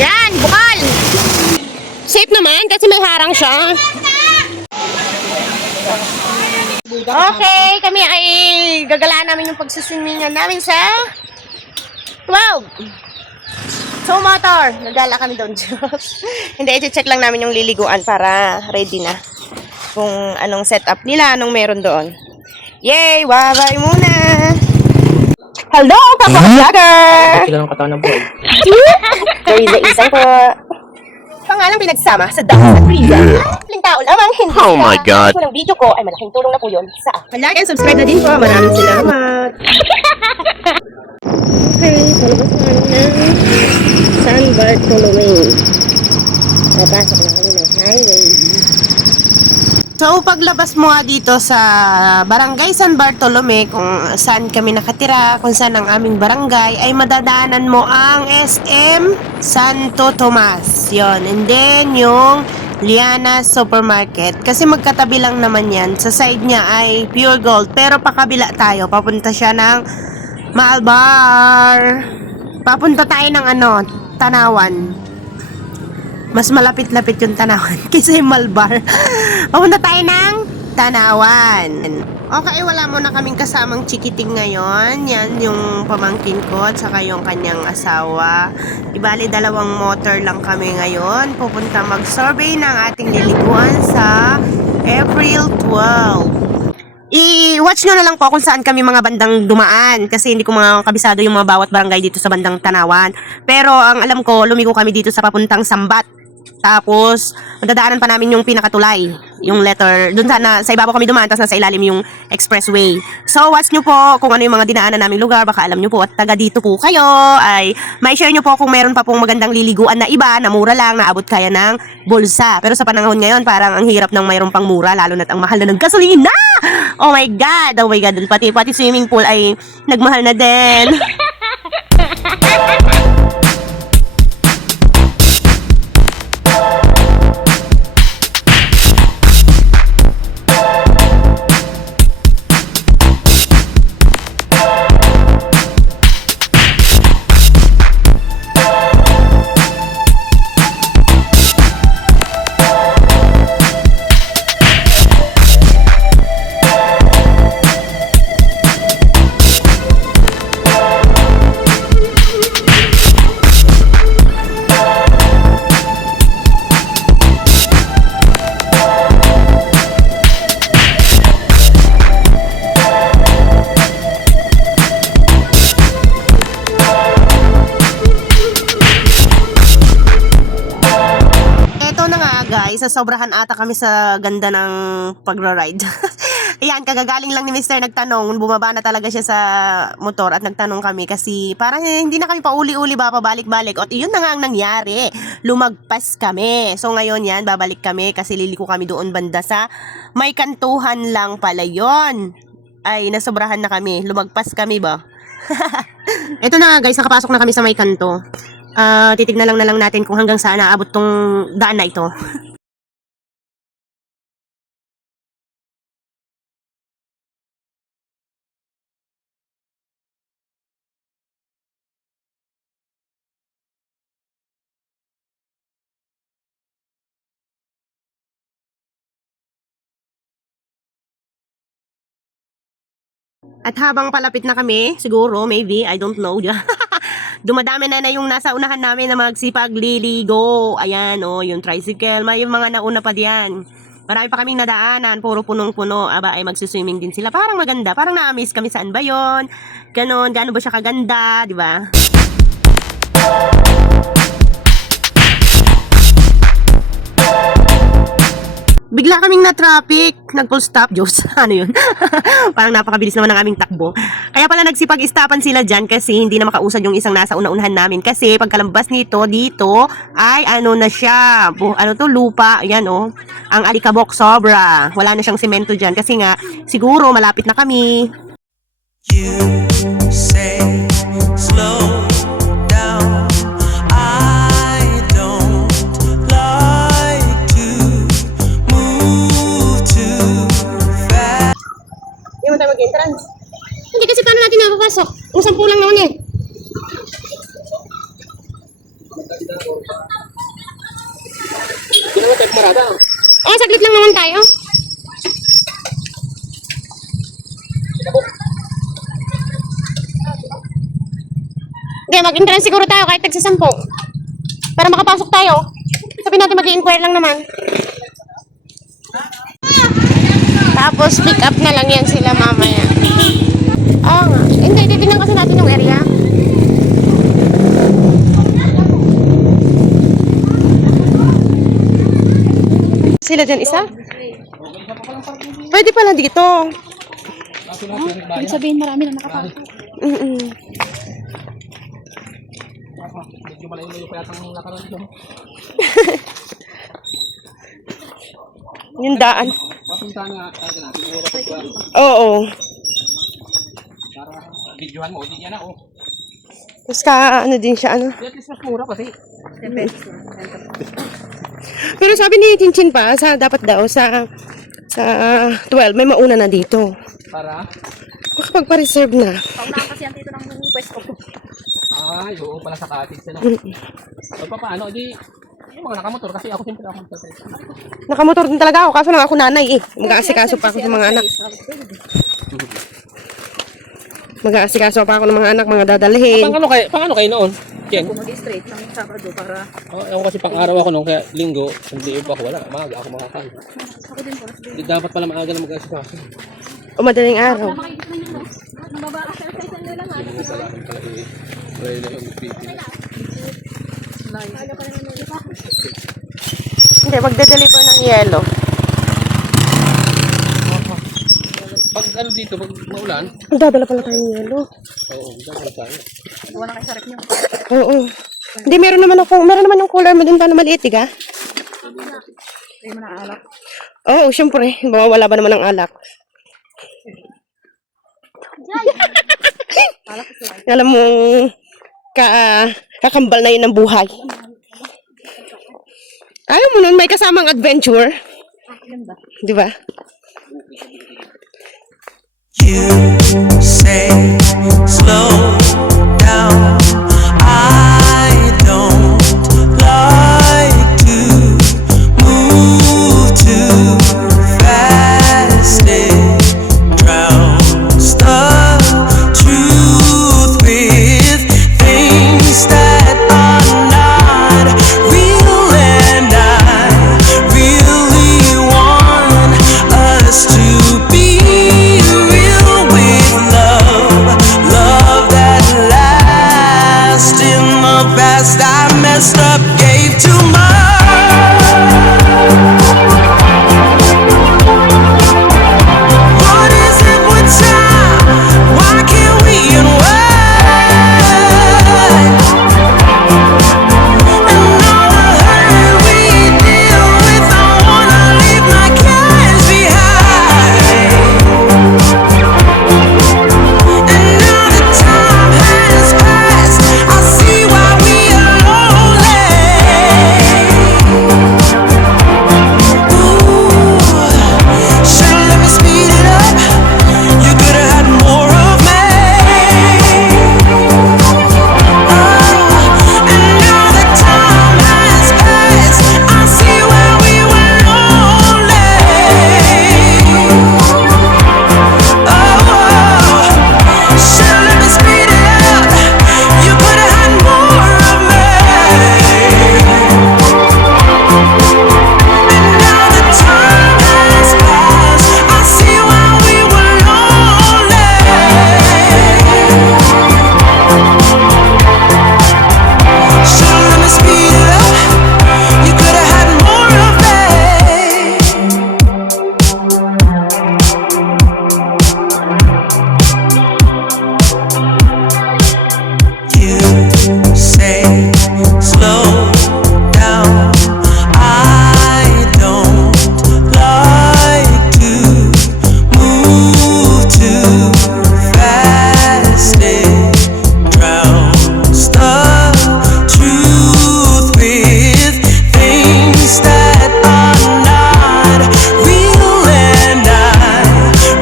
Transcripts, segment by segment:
Yan, bukal. Safe naman kasi may harang siya. Okay, kami ay gagalaan namin yung pagsuswimingan namin sa wow. So motor, nagala kami doon. Hindi, i-check lang namin yung liliguan para ready na. Kung anong setup nila, anong meron doon. Yay! Wabay muna! Hello, Papa Vlogger! Sila ng katawan ng boy. Isa po. Pangalang pinagsama sa Dance at Riza. Maling tao lamang, hindi Oh my God. Kung ang video ko ay malaking tulong na po yun sa akin. Like and subscribe na din po. Maraming salamat. Okay, palabas na ng San Bartolome. Papasok na kami ng highway. So, paglabas mo nga dito sa Barangay San Bartolome, kung saan kami nakatira, kung saan ang aming barangay, ay madadaanan mo ang SM Santo Tomas. Yon. And then, yung Liana Supermarket. Kasi magkatabi lang naman yan. Sa side niya ay Pure Gold. Pero pakabila tayo. Papunta siya ng Malbar. Papunta tayo ng Tanawan. Mas malapit-lapit yung Tanawan kaysa yung Malbar. Papunta tayo ng Tanawan. Okay, wala mo na kaming kasamang chikiting ngayon. Yan yung pamangkin ko at saka yung kanyang asawa. Ibali, dalawang motor lang kami ngayon. Pupunta mag-survey ng ating liliguan sa April 12. I-watch nyo na lang po kung saan kami mga bandang dumaan kasi hindi ko mga kabisado yung mga bawat barangay dito sa bandang Tanawan. Pero ang alam ko, lumigo kami dito sa papuntang Sambat. Tapos, madadaanan pa namin yung pinakatulay, yung letter, dun sa ibabaw kami dumaan, tapos nasa ilalim yung expressway. So, watch nyo po kung ano yung mga dinaanan naming lugar, baka alam nyo po at taga dito po kayo, ay may share nyo po kung meron pa pong magandang liliguan na iba, na mura lang, naabot kaya ng bulsa. Pero sa panahon ngayon, parang ang hirap ng mayroon pang mura, lalo na't ang mahal na ng gasolina! Oh my God! Pati swimming pool ay nagmahal na din. Guys, sasobrahan ata kami sa ganda ng pagra-ride. Ayan, kagagaling lang ni Mr. nagtanong, bumaba na talaga siya sa motor at nagtanong kami kasi parang hindi na kami pauli-uli ba, pabalik-balik. At yun na nga ang nangyari, lumagpas kami. So ngayon yan, babalik kami kasi liliko kami doon banda sa may kantuhan lang pala yon. Ay, nasobrahan na kami, lumagpas kami ba? Ito na nga guys, nakapasok na kami sa may kanto. Titignan na lang natin kung hanggang saan naabot tong daan na ito. At habang palapit na kami, siguro, maybe, I don't know, dumadami na yung nasa unahan namin na magsipagliligo. Ayan, yung tricycle, may yung mga nauna pa diyan. Marami pa kaming nadaanan, puro punong-puno. Aba, ay magsiswimming din sila. Parang maganda, parang na-amaze kami, saan ba yon? Ganon, gaano ba siya kaganda, di ba? Bigla kaming na-traffic, nag-full stop, Diyos, ano yun? Parang napakabilis naman ng aming takbo. Kaya pala nagsipag-stopan sila dyan kasi hindi na makausad yung isang nasa una-unahan namin. Kasi pagkalambas nito, dito, ay na siya, lupa, yan ang alikabok sobra. Wala na siyang semento dyan kasi nga, siguro malapit na kami. You say slow down. I don't like to move too fast. Hindi mo tayo mag-entrance. Hindi kasi paano natin napapasok? Kung 10 lang naman eh. Oh, saglit lang naman tayo. Hindi, mag-entrance siguro tayo kahit tagsasampo. Para makapasok tayo. Sabihin natin mag-i-inquire lang naman. Tapos pick up na lang yan sila mamaya. Oo nga. Hindi, titignan kasi natin yung area. Sila dyan isa? Pwede pala dito. Ibig sabihin marami na nakapasok. Yung daan. Oo. Videohan mo, di yan na, oh. Tapos ka, ano din siya, ano. At least mas mura kasi. Pero sabi ni Chinchin pa, dapat daw, sa 12, may mauna na dito. Para? Makapagpa-reserve na. Paunahan kasi yan dito ng pwesto ko. Ay, oo, pala sa cottage. Ano? O paano, di, yung mga nakamotor, kasi ako siyempre ako magsasalita. Nakamotor din talaga ako, kaso lang ako nanay eh. Mag-aasikaso pa ako sa mga anak. Mag-aasikaso pa ako ng mga anak, mga dadalhin. Paano kayo noon? Ken? Kung mag-straight ng Sabado para... Oh, ako kasi pang araw ako noon, kaya linggo, hindi pa ako wala, maaga ako makakain. Ako din po. Di dapat pala maaga na mag-asikaso. O madaling araw. Makikita na nyo. Nababa ka sa isang nila nga. Hindi mo pala akong pala eh. Wala yun na yung magpipili. Layo pa naman nila pa. Hindi, magde-deliver ng yelo. Pag ano dito, pag maulan, Dadala pala tayong yelo. oo, dapat tayo. Gawa na kayo sa rep nyo. Oo. Hindi, meron naman yung cooler mo dun pa na maliit, diga? Kayo mo na alak. Oo, syempre. Wala ba naman ang alak? Alam mo, kakambal na yun ng buhay. Ayaw mo nun, may kasamang adventure. Di ba? You say slow down. I don't like to move too fast. It drowns the truth with things that are not real, and I really want us to be real with love that lasts. In the past I messed up, gave too much. What is it with time? Why can't we unwind? And all the hurt we deal with, I wanna leave my cares behind. And now the time has passed, I see why we are lonely. Ooh, should've let me speed it up. You could've had more of me. And now the time has passed, I see where we were lonely. Should've let me speed it up. You could've had more of me. And now the time has passed, I see why we were lonely. Should've let me speed it up. You could've had more of me. You say slow down. I don't like to move too fast. It drowns the truth with things that are not real, and I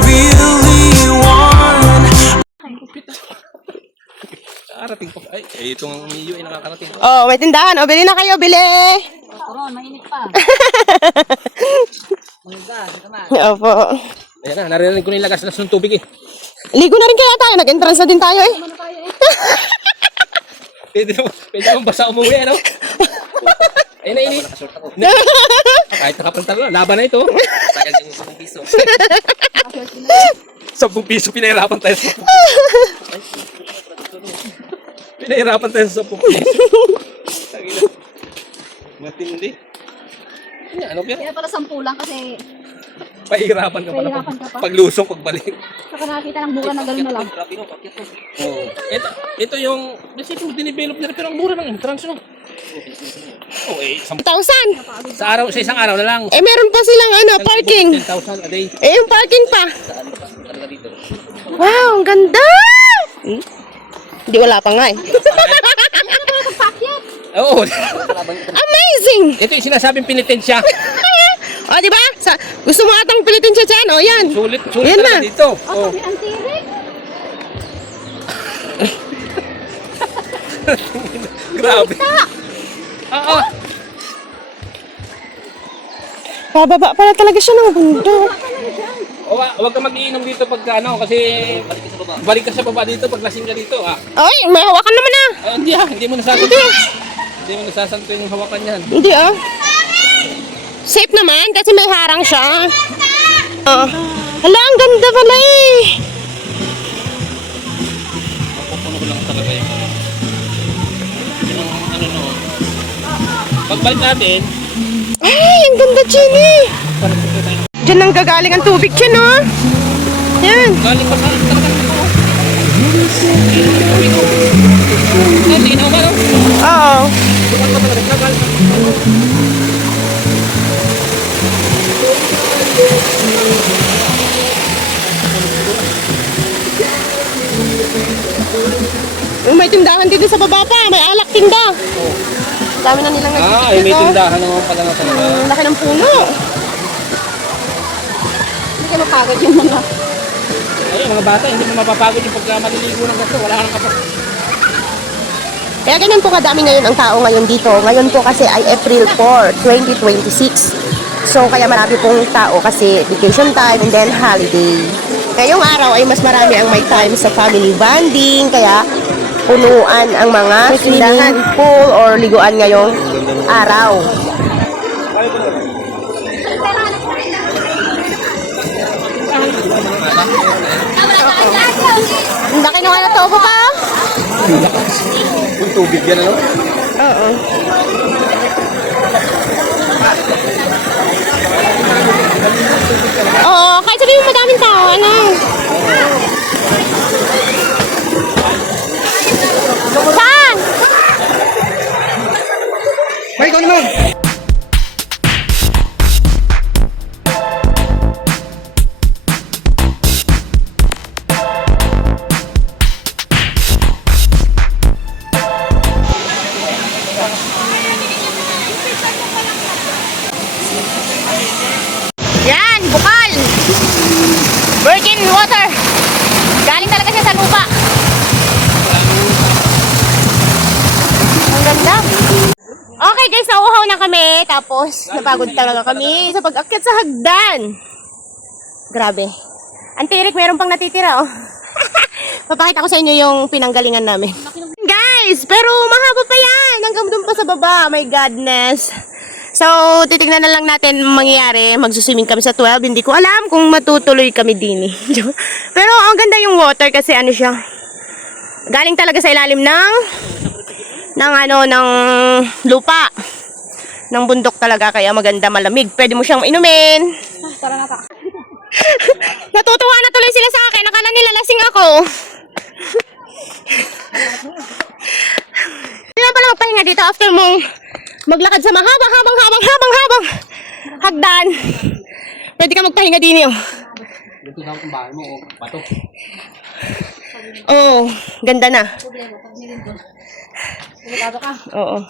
really want. Arating pa. Ay, itong Mio ay nakakarating. Oh, may tindahan. O, bili na kayo, bili. Turon, mainit pa. Opo. Ayan na, narinig ko na yung lagas ng tubig eh. Ligo na rin kaya tayo. Nag-entrance na din tayo eh. Pwede naman basa umuwi, ano? Ayun na, ini. Kahit nakapunta na, laban na ito. Sagal yung 10 piso. 10 piso, pinahirapan tayo sa 10 piso. Pinahirapan tayo sa 10 piso. Tagina. Matindi. Ano, Pierre? Kaya pala 10 lang kasi Pahirapan ka pala. Pahirapan ka pa. Paglusong, pagbalik. saka nakakita ng buka na gano'n na lang. Oh. Ito yung, basically, dinivelop nila, pero ang mura ng entrance, no? Oh, eh, 1,000. sa isang araw na lang. Eh, meron pa silang ano, parking. 10,000 a day. Eh, yung parking pa. Wow, ang ganda! Hindi, wala pa nga eh. Oo. Amazing! Ito yung sinasabing penitensya. O, di ba? Gusto mo atang pilitin siya dyan? O, yan. Sulit Yan talaga na. dito. Oh. Ang tirik. Grabe. Oo. Pababa pala talaga siya ng bundok. Huwag ka mag-iinom dito pagka ano, kasi balik ka sa baba dito pag lasing ka dito. Ay, may hawakan naman ah. Hindi mo nasasanto. Hindi mo nasasanto yung hawakan yan. Hindi ah. Safe naman kasi may harang siya. Oh. Hala, ang ganda pala eh. Mapupuno ko lang talaga yung ano no. Pagbalik natin, Ay, ang ganda, Chini. Diyan nang gagaling ang tubig siya, no? Yan. galing pa sa talaga dito. Hindi na ba no? Oo. Bukan pa talaga galing. May tindahan dito sa baba pa. May alak tinda. Dami na nilang nagtitik May dito. tindahan naman pala na talaga. Ang laki ng puno. Hindi kayo mapagod yung mga. Ay, mga bata, hindi mo mapapagod yung pagka maliligo ng gasto. Wala kang kapag. Kaya ganyan po kadami ngayon ang tao ngayon dito. Ngayon po kasi ay April 4, 2026. So kaya marami pong tao kasi vacation time and then holiday. Ngayong araw ay mas marami ang may time sa family bonding. Kaya punuan ang mga swimming pool or liguan ngayong araw. Ang laki nung ano to po ka? Yung tubig yan, ano? Oo. Oo, kahit sabihin mo madaming tao, ano? Saan? May ikaw naman! Yan, bukal. Virgin water. Galing talaga siya sa lupa. Ang ganda. Okay guys, nauuhaw na kami. Tapos, napagod talaga kami sa pag-akyat sa hagdan. Grabe. Ang tirik, meron pang natitira oh. Papakita ko sa inyo yung pinanggalingan namin. Guys, pero mahaba pa yan. Hanggang doon pa sa baba. My godness. So, titignan na lang natin mangyayari. Magsuswimming kami sa 12. Hindi ko alam kung matutuloy kami din eh. Pero ang ganda yung water kasi ano siya. Galing talaga sa ilalim ng lupa. Ng bundok talaga kaya maganda, malamig. Pwede mo siyang inumin. Tara na ka. Natutuwa na tuloy sila sa akin. Akala nila lasing ako. Hindi na pala magpahinga dito after mong maglakad sa habang hagdan. Pwede ka magpahinga din yun. Dito sa akong bahay mo, bato. Oo, ganda na. Delikado ka. Oo.